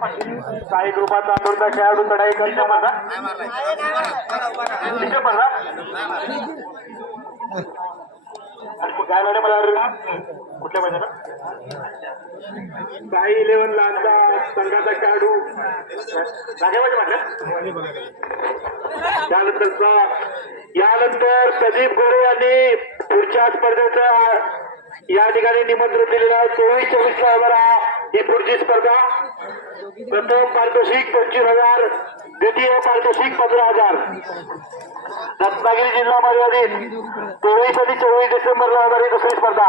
काही ग्रुपाचा अंदरचा खेळाडू चढाई करते माझा तिथे पण काय मॅडम मला कुठल्या महिन्याला काही इलेव्हन लांचा संघाचा खेळाडू जागेमध्ये म्हटलं त्यानंतरचा यानंतर प्रदीप गोरे यांनी पुढच्या स्पर्धेचा या ठिकाणी निमंत्रण दिलेलं आहे. चोवीस चोवीस हजार ही पुढची स्पर्धा. प्रथम पारितोषिक पंचवीस हजार द्वितीय पारितोषिक पंधरा हजार. रत्नागिरी जिल्हा मर्यादित चोवीस आणि चोवीस डिसेंबरला होणारी दुसरी स्पर्धा.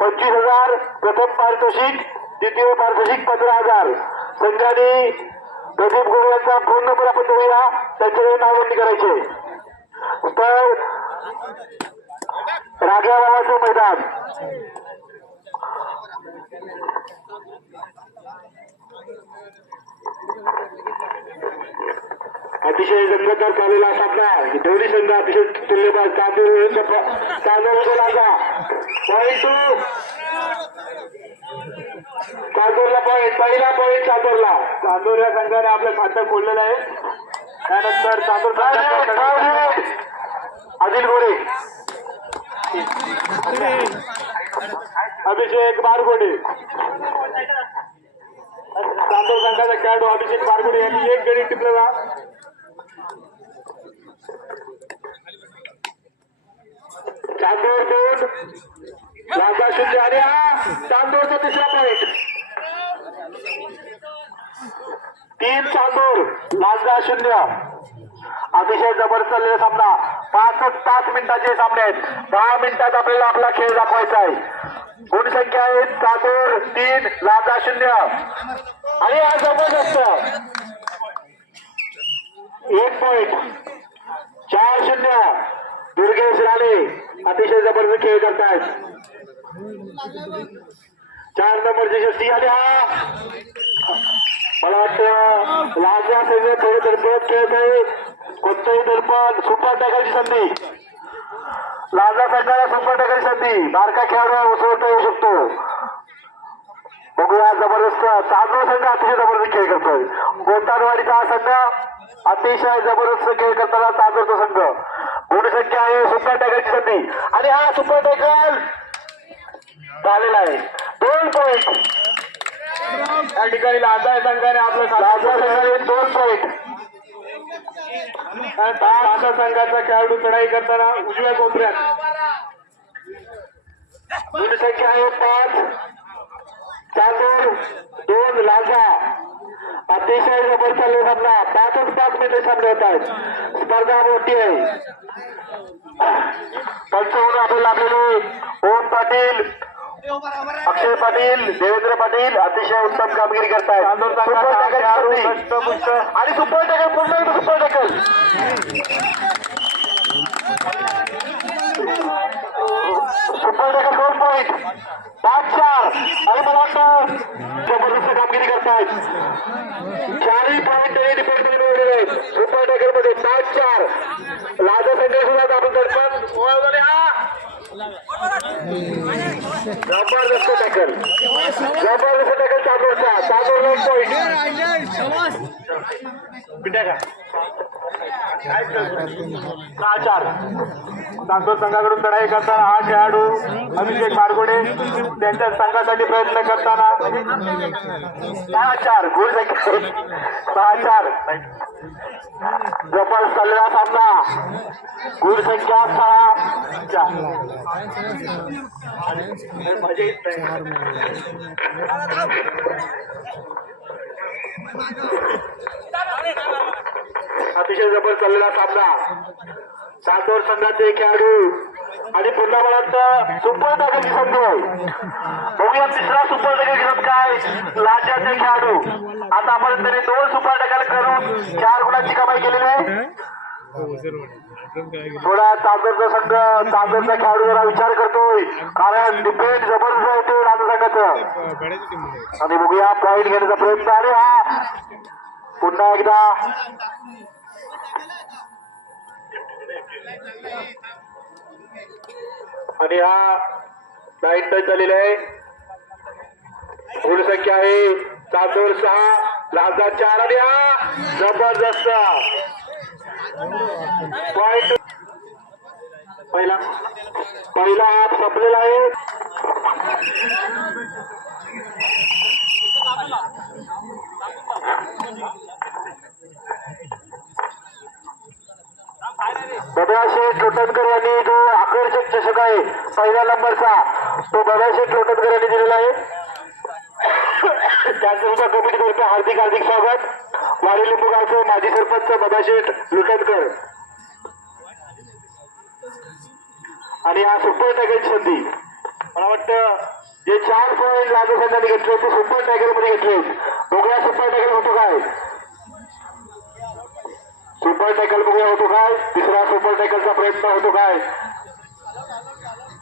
पंचवीस हजार प्रथम पारितोषिक द्वितीय पारितोषिक पंधरा हजार. संघाने प्रदीप गोरे यांचा फोन नंबर आपण देऊया. त्यांच्याकडे नावनोंदणी करायचे. तर राजा मैदान. अतिशय दंगतदार चाललेला सामना. दोन्ही संघ अतिशय तुल्यबाज तांदूळ तांदूळ लागा पॉईंट टू चांदोरला पॉईंट पहिला पॉईंट चांदोरला. चांदोर या संघाने आपलं खातं खोललेलं आहे. त्यानंतर चांदोर आदिल गोरे. अभिषेक बारगोडे. चांदोर संघाचा खेळाडू अभिषेक बारगोडे यांनी एक गडी टिपलेला. चांदोर दोन लांबा शून्य आणि हा चांदोरचा तिसरा पॉईंट तीन चांदोर लांजा शून्य. अतिशय जबरदस्त चाललेला सामना. पासष्ट पाच मिनिटाचे सामने आहेत. दहा मिनिटात आपल्याला आपला खेळ दाखवायचा आहे. गुणसंख्या आहे चांदोर तीन लाजा शून्य. आणि हा जबरदस्त. एक पॉईंट चार शून्य. दुर्गेश राणे अतिशय जबरदस्त खेळ करतायत. चार नंबरची शस्ती आणि हा. मला वाटतं लाजा सगळे थोडे धडपडत खेळत आहे कोणतंही धडपड सुपर टाकायची संधी. लाजा संघाला सुपर टाकायची संधी. बारका खेळाडू उसळता येऊ शकतो. बघूया जबरदस्त. चांदूर संघ अतिशय जबरदस्त खेळ करतोय. गोटारवाडीचा हा संघ अतिशय जबरदस्त खेळ करताना चांदूरचा संघ. गुणसंख्या आहे सुपर टाकायची संधी. आणि हा सुपर टॅकल झालेला आहे. दोन पॉईंट या ठिकाणी लाजा संघाने आपलं लाजा संघाने दोन पॉईंट लाजा संघाचा खेळाडू चढाई करताना उजव्या कोपऱ्यात. गुणसंख्या आहे पाच चांदूर दोन लाजा. अतिशय जबर चालले सामना पाचच पाच मिनिटे सामने होत. आहेत स्पर्धा मोठी आहे. पंचवून आपण लागलेली. ओम पाटील. अक्षय पाटील देवेंद्र पाटील अतिशय उत्तम कामगिरी करतायत. सुपर टॅकल आणि सुपर टॅकल पुन्हा एकदा सुपर टॅकल. सुपर टॅकल दोन पॉईंट पाच चार. आणि मला वाटतं जबरदस्त कामगिरी करतायत. चारही पॉईंट त्यांनी डिपार्टमेंट मिळवलेले आहेत. सुपर टॅकलमध्ये पाच चार. लाजा संघ सुद्धा आपण हा जबरदस्त टॅकल जबरदस्त टॅकल चादरचा चादर दोन पॉईंट पिट्या चार चांदोर संघाकडून चढाई करताना हा खेळाडू अभिषेक मारगुडे त्यांच्या संघासाठी प्रयत्न करताना सहा चार गुड संख्या सहा चार. जपान सल्ला सामना. गुड संख्या सहा. चार मजा अतिशय जबर चाललेला सामना. चांदोर संघाचे खेळाडू आणि पुन्हा मला सुपर टाकायची संधी आहे बघूया तिसरा सुपर टाकल घेतात काय लाज्याचे खेळाडू. आता आपण तरी दोन सुपर टाकाल करून चार गुणांची कमाई केलेली आहे. थोडा चांदोरचा संघ चांदोरचा खेळाडू जरा विचार करतोय. कारण डिपेंड जबरदस्त आहे संघाचं आणि बघूया पॉईंट घेण्याचा प्रयत्न आणि हा. पुन्हा एकदा. आणि हा नाईन टच झालेला आहे. गुणसंख्या आहे चांदोर सहा लाजा चार आणि हा जबरदस्त. पॉईंट पहिला पहिला हाफ संपलेला आहे. बदाशेठ लोटनकर यांनी जो आकर्षक चषक आहे पहिल्या नंबरचा तो बदाशेठ शेठ लोटनकर यांनी दिलेला आहे. त्याचबरोबर सुद्धा कमिटीतर्फे हार्दिक हार्दिक स्वागत. वारी लिंबुगावचे माजी सरपंच बदाशेठ शेठ लोटनकर. आणि हा सुपर संधी. मला वाटतं जे चार पॉईंट लागू संघाने घेतले ते सुपर टायगरमध्ये घेतले बघूया सुपर टायगर होतो काय? सुपर टॅकल बघूया होतो काय? तिसरा सुपर टॅकलचा प्रयत्न होतो काय?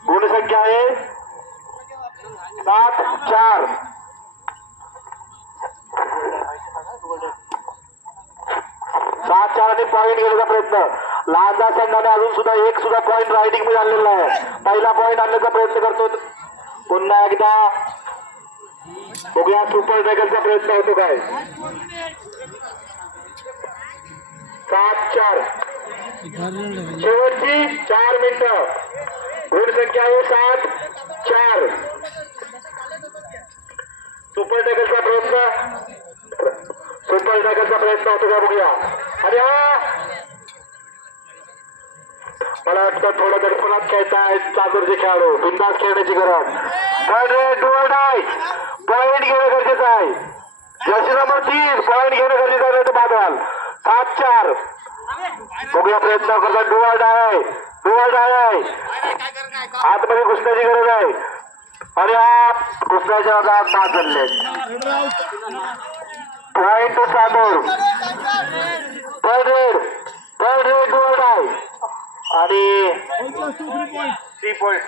गुणसंख्या आहे. सात चार. सात चार आणि पॉईंट घेण्याचा प्रयत्न. लाजा संघाने अजून सुद्धा एक सुद्धा पॉईंट रायडिंगमध्ये आणलेला आहे पहिला पॉईंट आणण्याचा प्रयत्न करतो पुन्हा एकदा बघूया सुपर टॅकलचा प्रयत्न होतो काय. सात, चार. शेवटची चार मिनिटं. गुण संख्या आहे सात, चार. सुपर टॅकलचा प्रयत्न. सुपर टॅकलचा प्रयत्न होतो का बघूया. आणि हा मला वाटतं थोडं दडपणात खेळताय चातुर्य खेळाडू, बिंदास खेळण्याची गरज. Third raid do or die point घेणं गरजेचं आहे. जर्सी नंबर तीन पॉईंट घेणं गरजेचं आहे तर बादल. सात, चार. बघूया प्रयत्न करता डुअर डाय डुअर डाय आहे. आतमध्ये घुसण्याची गरज आहे. आणि हा घुसण्याच्या भागात बाद झाले point two third raid third raid do or die आणि सी पॉईंट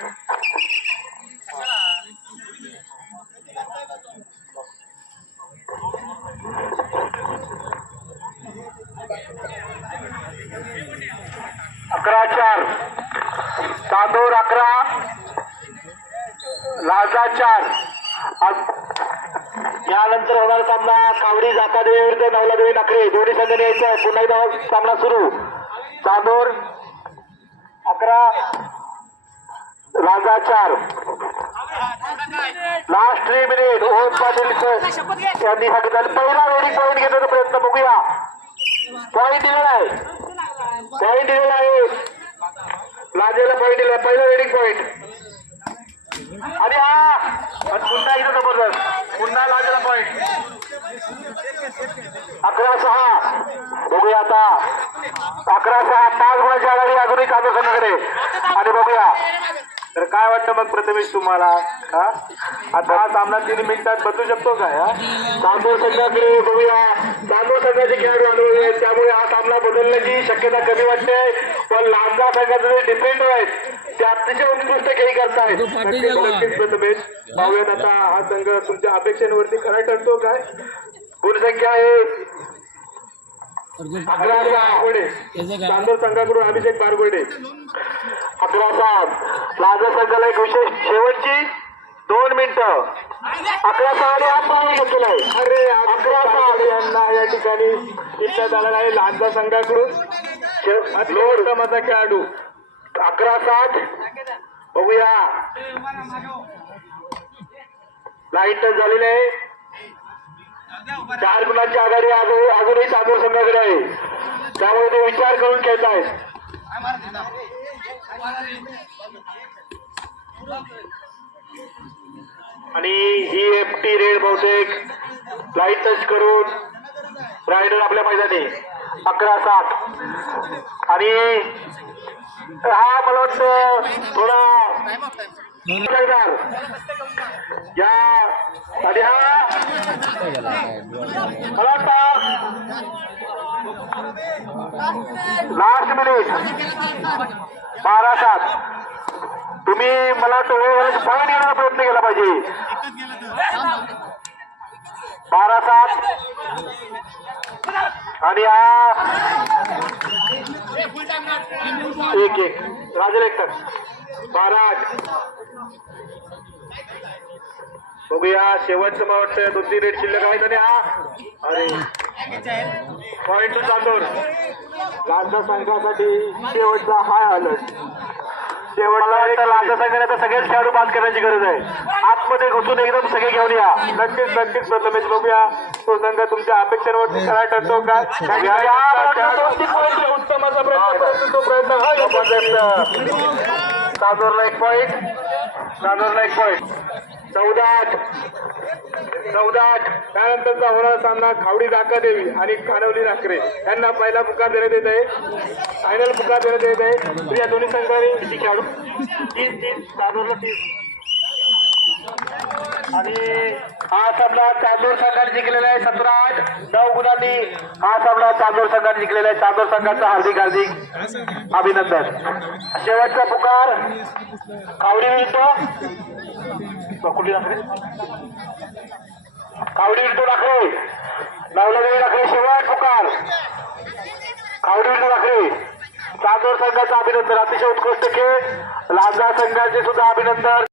अकरा चार. तांदूर अकरा. लालचा चार. यानंतर होणार सामना. कावडी जाकादेवी विरुद्ध नवलादेवी नाकरे. दोन्ही संघाने यायचा. आहे पुन्हा एकदा सामना सुरू. चांदूर अकरा लाजा चार. Last three minute Om Patil यांनी सांगितलं पहिला रेडिंग पॉईंट घेण्याचा प्रयत्न बघूया. पॉईंट दिलेला आहे. पॉईंट दिलेला आहे. लाजेला पॉईंट दिला पहिला रेडिंग पॉईंट आणि हा पुन्हा इथं जबरदस्त. पुन्हा लाजेला पॉईंट अकरा सहा बघूया आता. अकरा सहा पाच गुणाची आघाडी अजूनही चालू आणि बघूया. तर काय वाटतं मग प्रथमेश तुम्हाला? हा? आता हा सामना तीन मिनिटात बदलू शकतो काय हा? तांदूळ संघाकडे बघूया. तांदूळ संघाचे खेळाडू अनुभव आहेत. त्यामुळे हा सामना बदलण्याची शक्यता कमी वाटते. पण लांबा संघाचे जे डिफेंडर आहेत. ते अतिशय उत्कृष्ट खेळी करतायत. प्रथमेश. पाहूयात आता हा संघ तुमच्या अपेक्षांवरती खरा ठरतो काय? गुणसंख्या आहे. अकरा बारगोडे चांदोर संघाकडून अभिषेक बारगोडे. अकरा सात. लाजा संघाला एक विशेष शेवटची दोन मिनिटं. अकरा सहा आणि आठ घेतलेला आहे अरे अकरा सहा यांना या ठिकाणी घेतण्यात आलेला आहे लांजा संघाकडून. लोड. समाचा खेळाडू. अकरा सात. बघूया. लाइट टच झालेली आहे. चार गुणांची आघाडी अजूनही सामोर संघाकडे आहे. त्यामुळे ते विचार करून खेळत आहेत आणि ही एफ टी रेड बहुतेक लाइट टच करून रायडर आपल्या मैदानी. अकरा सात. आणि हा मला वाटतं थोडा या आणि हा. मला लास्ट मिनिट बारा सात. तुम्ही मला वाटतं पॉईंट घेण्याचा प्रयत्न केला पाहिजे. बारा सात. आणि हा. एक एक. राजल एक बारा आठ. बघूया. शेवटचं मला वाटतं दोन तीन रेट शिल्लक आहेत आणि हा अरे. Point two Chandor. लांजा संघासाठी शेवटचा हाय अलर्ट. शेवटला वाटतं लांजा संघाने आता सगळेच खेळाडू बाद करण्याची गरज आहे. आतमध्ये घुसून एकदम सगळे घेऊन या. नक्कीच नक्कीच प्रथमेश बघूया. तो संघ तुमच्या अपेक्षांवरती खरा ठरतो का? उत्तम असा प्रयत्न तो प्रयत्न हा चांदोरला एक पॉईंट चांदोरला एक पॉईंट चौदा आठ चौदा आठ त्यानंतरचा होणारा सामना खावडी दाका देवी आणि खानवली नाकरे यांना पहिला पुकार देण्यात येत आहे. फायनल पुकार देण्यात येत आहे. या दोन्ही संघाने किती खेळाडू? तीन तीन चांदोरला तीन. आणि हा सामना चांदोर संघाने जिंकलेला आहे सतरा आठ. नऊ गुणांनी हा सामना चांदोर संघाने जिंकलेला आहे. चांदोर संघाचा हार्दिक हार्दिक अभिनंदन. शेवटचा पुकार कावडी विरुद्ध. कुठली दाखले कावडी विरुद्ध दाखले लावला गेली दाखले शेवट पुकार. कावडी विरुद्ध दाखले चांदोर संघाचं अभिनंदन. अतिशय उत्कृष्ट खेळ. लांजा संघाचे सुद्धा अभिनंदन.